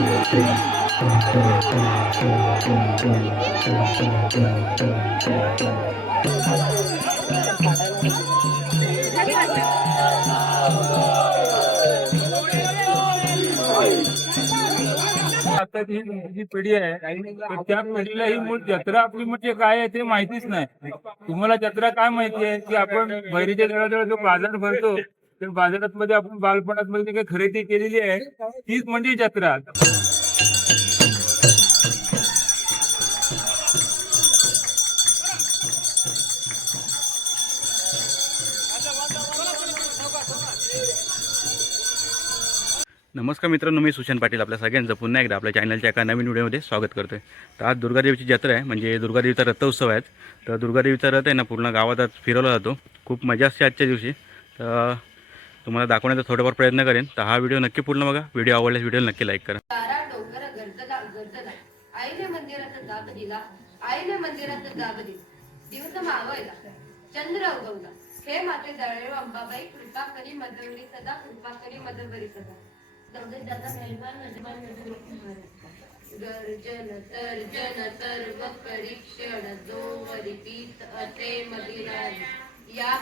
आता जी पिढी आहे तर त्या पिढीला ही मूळ जत्रा आपली म्हणजे काय आहे ते माहितीच नाही. तुम्हाला जत्रा काय माहिती आहे की आपण बैरीच्या जवळ जो बाजार भरतो त्या बाजारात मध्ये आपण बालपणात मध्ये काही खरेदी केलेली आहे तीच म्हणजे जत्रा. नमस्कार मित्रांनो, मी सुशांत पाटील आपल्या सगळ्यांचं पुन्हा एकदा आपल्या चॅनलच्या एका नवीन व्हिडिओमध्ये स्वागत करतो आहे. तर आज दुर्गादेवीची जत्रा आहे, म्हणजे दुर्गादेवीचा रथोत्सव आहे. तर दुर्गादेवीचा रथ आहे ना पूर्ण गावात आज फिरवला जातो. खूप मजा असते आजच्या दिवशी. तर तुम्हाला दाखवण्याचा थोडाफार प्रयत्न करेन. तर हा व्हिडिओ नक्की पूर्ण बघा. व्हिडिओ आवडल्यास व्हिडिओला नक्की लाईक करा. आईने मंदिरात दाब दिला, आईने मंदिरात दाब दिला, दिवस मावळला, चंद्र उगवला. हे माते दळेव अंबाबाई कृपा करी मधुरी सदा, कृपा करी मधुरी सदा. गर्जन तर्जन सर्व परीक्षण जोवरी पीत असे मदिरा या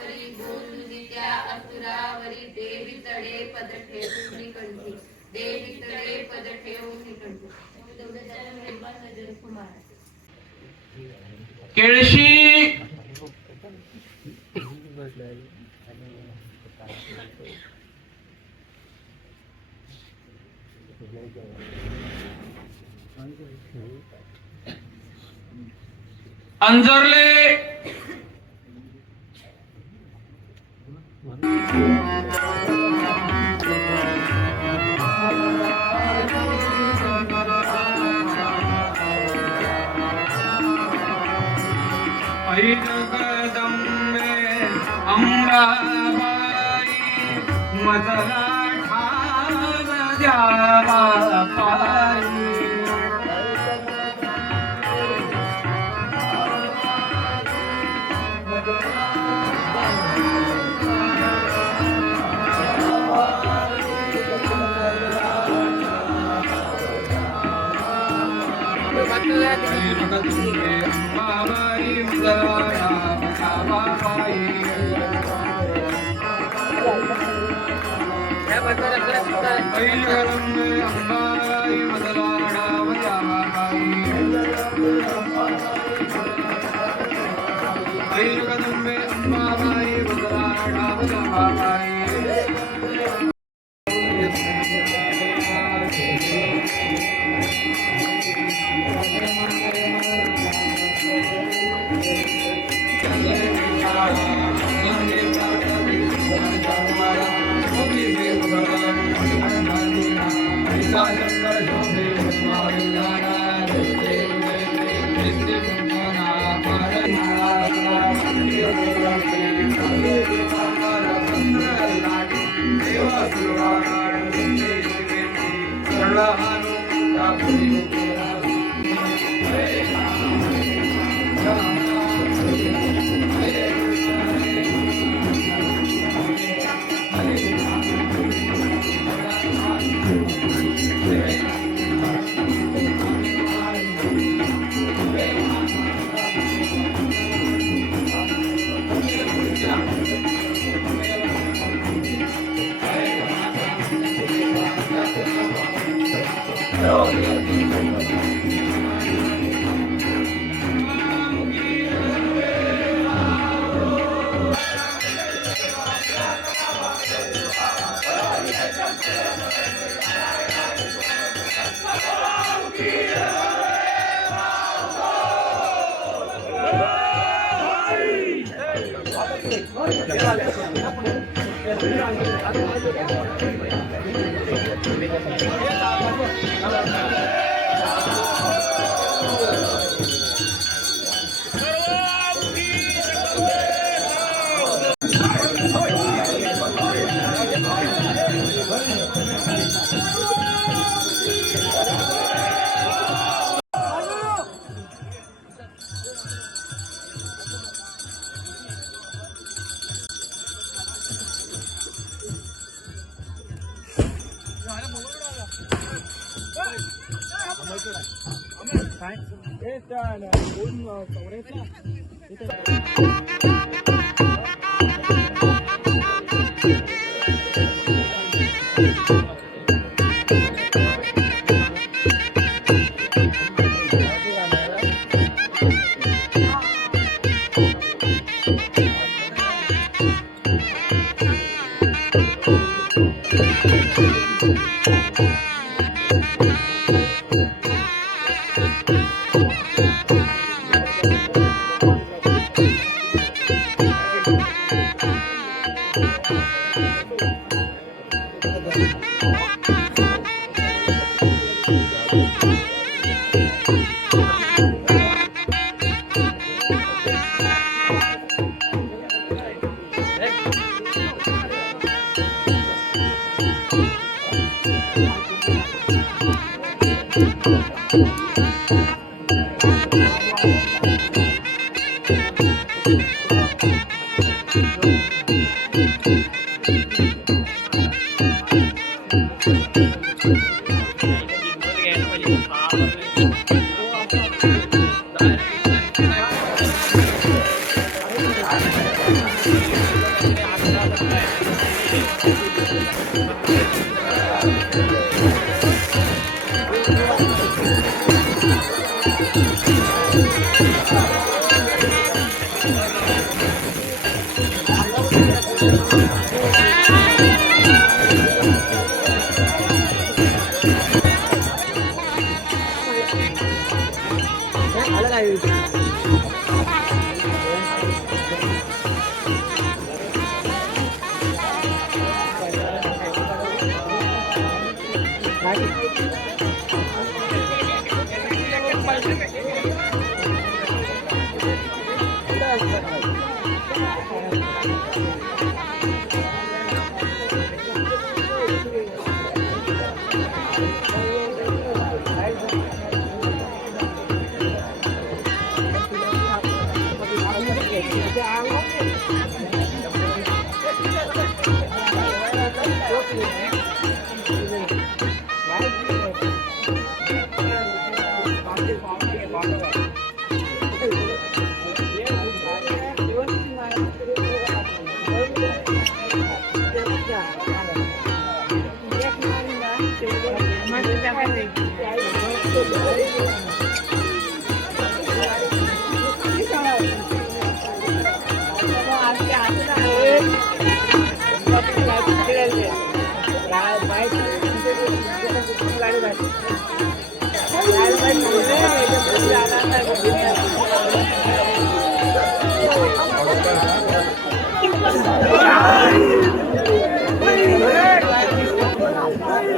परी बोलली त्या असुरावरी देवी तडे पद ठेवून कंठी, देवी तडे पद ठेवून कंठी. केळशी अंजरले जगदंबे अंबाबाई मदला ठाण द्यावा पायी.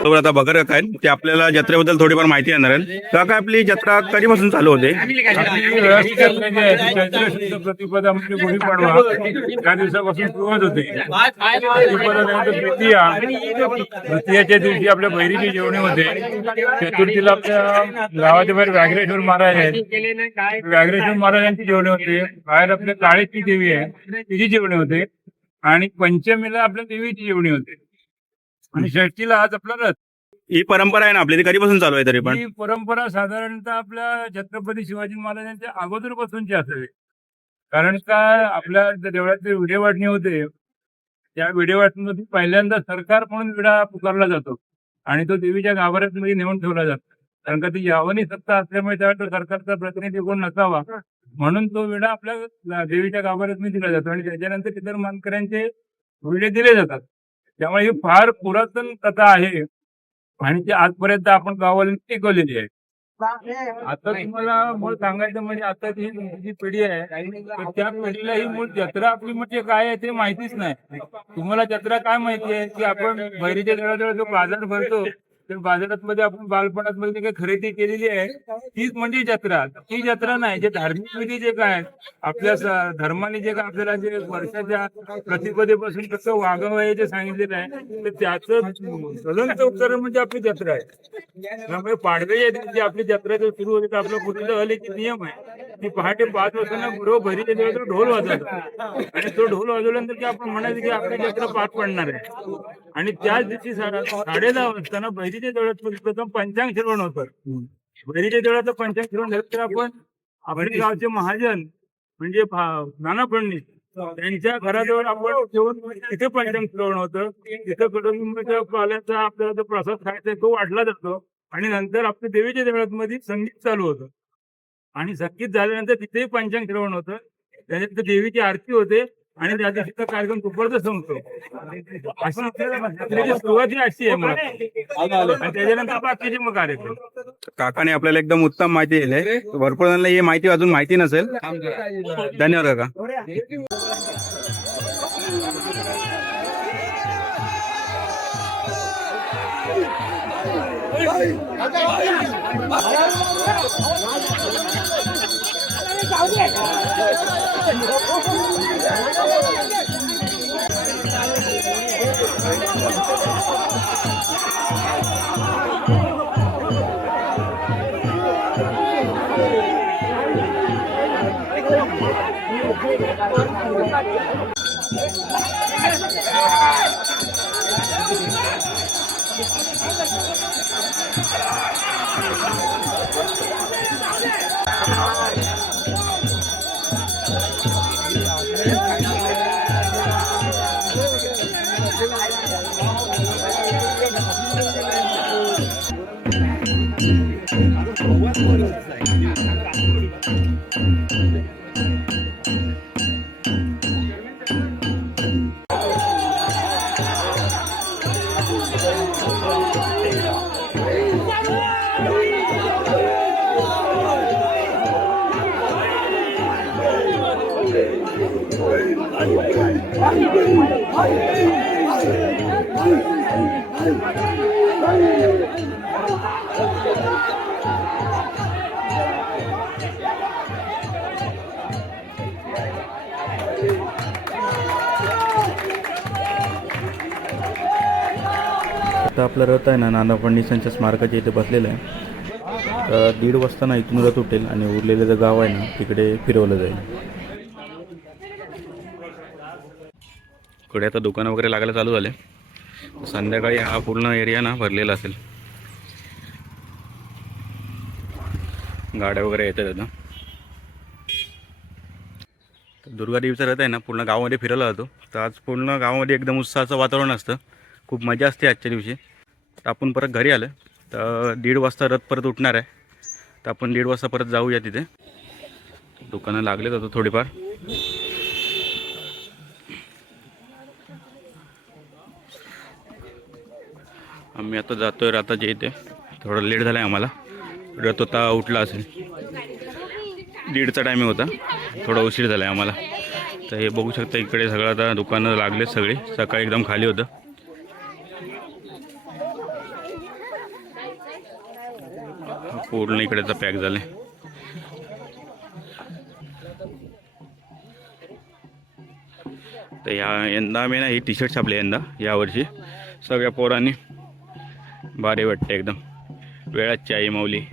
बरोबर, आता बघा काय ते आपल्याला जत्रेबद्दल थोडीफार माहिती येणार आहे. काका, आपली जत्रा कधीपासून चालू होते? चैत्र शुद्ध प्रतिपदा म्हणजे गुढीपाडवा त्या दिवसापासून सुरुवात होते. प्रतिपदानंतर तृतीयाच्या दिवशी आपल्या बहिरीची जेवणे होते. चतुर्थीला आपल्या गावाच्या बाहेर व्याघ्रेश्वर महाराज आहेत, व्याघ्रेश्वर महाराजांची जेवणे होते. बाहेर आपल्या काळेची देवी आहे तिची जेवणे होते. आणि पंचमीला आपल्या देवीची जेवणी होते. आणि षष्टीला आज आपला रथ. ही परंपरा आहे ना आपली, ती कधीपासून चालू आहे? तरी पण ही परंपरा साधारणतः आपल्या छत्रपती शिवाजी महाराजांच्या अगोदरपासूनची असावी. कारण का आपल्या देवळातली विडेवाटणी होते, त्या विडेवाटणीमध्ये पहिल्यांदा सरकार म्हणून विडा पुकारला जातो आणि तो देवीच्या गाभाऱ्यामध्ये नेऊन ठेवला जातो. कारण का ती यावनी सत्ता असल्यामुळे त्यावेळेस सरकारचा प्रतिनिधी कोण नसावा म्हणून तो विडा आपल्या देवीच्या गाभाऱ्यात दिला जातो आणि त्याच्यानंतर इतर मानकऱ्यांचे विडे दिले जातात. त्यामुळे ही फार पुरातन कथा आहे आणि ती आजपर्यंत आपण गावाला टिकवलेली आहे. आता तुम्हाला मूळ सांगायचं म्हणजे आता जी पिढी आहे तर त्या पिढीला ही मूळ जत्रा आपली म्हणजे काय आहे ते माहितीच नाही. तुम्हाला जत्रा काय माहिती आहे की आपण बहिरीच्या जवळ जो बाजार भरतो त्या बाजारात मध्ये आपण बालपणात मध्ये काही खरेदी केलेली आहे तीच म्हणजे जत्रा. ती जत्रा नाही. जे धार्मिक विधी जे काय आपल्या धर्माने जे काय आपल्याला जे वर्षाच्या प्रतिपदेपासून कसं वागावं हे जे सांगितलेलं आहे तर त्याचं ज्वलंत उत्तर म्हणजे आपली जत्रा आहे. त्यामुळे पाडव्याच्या दिवशी आपली जत्रा जर सुरू होते तर आपल्या पूर्वीचा अलीचे नियम आहे की पहाटे 5 वाजता बरोबर भैरीच्या देवळात ढोल वाजवतो आणि तो ढोल वाजवल्यानंतर की आपण म्हणायचं की आपली जत्रा पार पडणार आहे. आणि त्याच दिवशी 10:30 वाजता भैरीच्या देवळात प्रथम पंचांग श्रवण होतं. भैरीच्या देवळाचं पंचांग श्रवण झालं तर आपण आपल्या गावचे महाजन म्हणजे नाना फडणीस त्यांच्या घराजवळ आपण जेवण तिथे पंचांग श्रवण होतं. तिथं कडुलिंबाच्या पाल्याचा आपल्याला जो प्रसाद खायचा तो वाढला जातो आणि नंतर आपल्या देवीच्या देवळात मध्ये संगीत चालू होतं आणि संगीत झाल्यानंतर तिथेही पंचांग श्रवण होतं. त्याच्यानंतर देवीची आरती होते आणि त्या दिवशीचा कार्यक्रम दुपारचा संपतो. अशी जत्रेची सुरुवात ही अशी आहे मला आणि त्याच्यानंतर बाकीचे मग कार्यक्रम. काकाने आपल्याला एकदम उत्तम माहिती दिली. भरपूर जणांना ही माहिती अजून माहिती नसेल. धन्यवाद काका. आता आपला रथ आहे ना नाना फडणीसांच्या स्मारकाच्या इथे बसलेला आहे. तर 1:30 वाजता ना इथून रथ उठेल आणि उरलेलं जे गाव आहे ना तिकडे फिरवलं जाईल. इकडे आता दुकानं वगैरे लागायला चालू झाले. संध्याकाळी हा पूर्ण एरिया ना भरलेला असेल. गाड्या वगैरे येतात आता. दुर्गा देवीचा रथ आहे ना पूर्ण गावामध्ये फिरवला जातो. तर आज पूर्ण गावामध्ये एकदम उत्साहाचं वातावरण असतं. खूप मजा असते आजच्या दिवशी. तर आपण परत घरी आलं तर 1:30 वाजता रथ परत उठणार आहे. तर आपण 1:30 वाजता परत जाऊया तिथे. दुकानं लागले जातो थोडीफार. आम्ही आता जातोय रथाच्या इथे. थोडं लेट झालं आहे आम्हाला. रथ होता उठला असेल 1:30चा टायमिंग होता. थोडा उशीर झाला आहे आम्हाला. तर हे बघू शकता इकडे सगळं आता दुकानं लागलेत सगळी. सकाळी एकदम खाली होतं. पूर्ण इकडे तर पॅक झाले. तर यंदा आम्ही ना ही टी शर्ट छापले यावर्षी सगळ्या पोरांनी. भारी वाटते एकदम. वेळाची आई माऊली.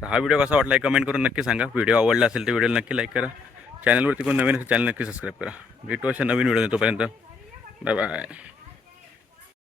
तर हा व्हिडिओ कसा वाटला कमेंट करून नक्की सांगा. व्हिडिओ आवडला असेल तर व्हिडिओला नक्की लाईक करा. चॅनलवरती कोण नवीन असेल चॅनल नक्की सबस्क्राईब करा. भेटू अशा नवीन व्हिडिओ तोपर्यंत बाय बाय.